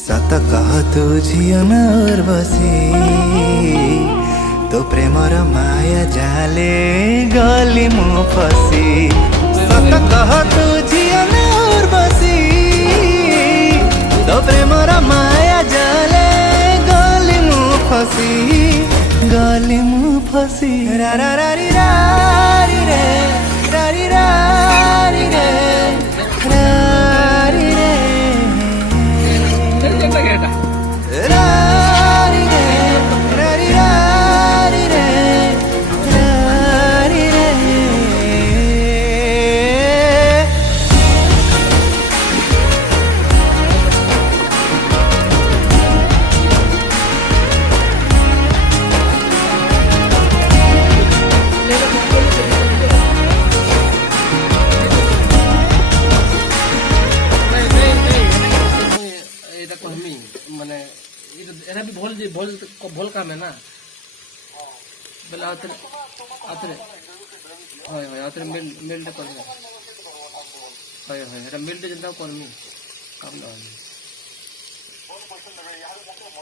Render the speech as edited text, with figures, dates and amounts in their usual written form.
सत कह तू झियो नर बसी तो प्रेमर माया जाले गली मु फसी सत कह तू झियो नर बसी तो प्रेमर माया जाले गली मु फसी रा रा रा री रा री रे रा री रा री रे रा री रे रा री रे रा री रा री रे रा री रे মানে এটা भी ভুল কাম है ना বেলা আতরে আতরে হয় হয় আতরে মেলটা করবে হয় হয় এটা মেলটা যেটা করমি কাম না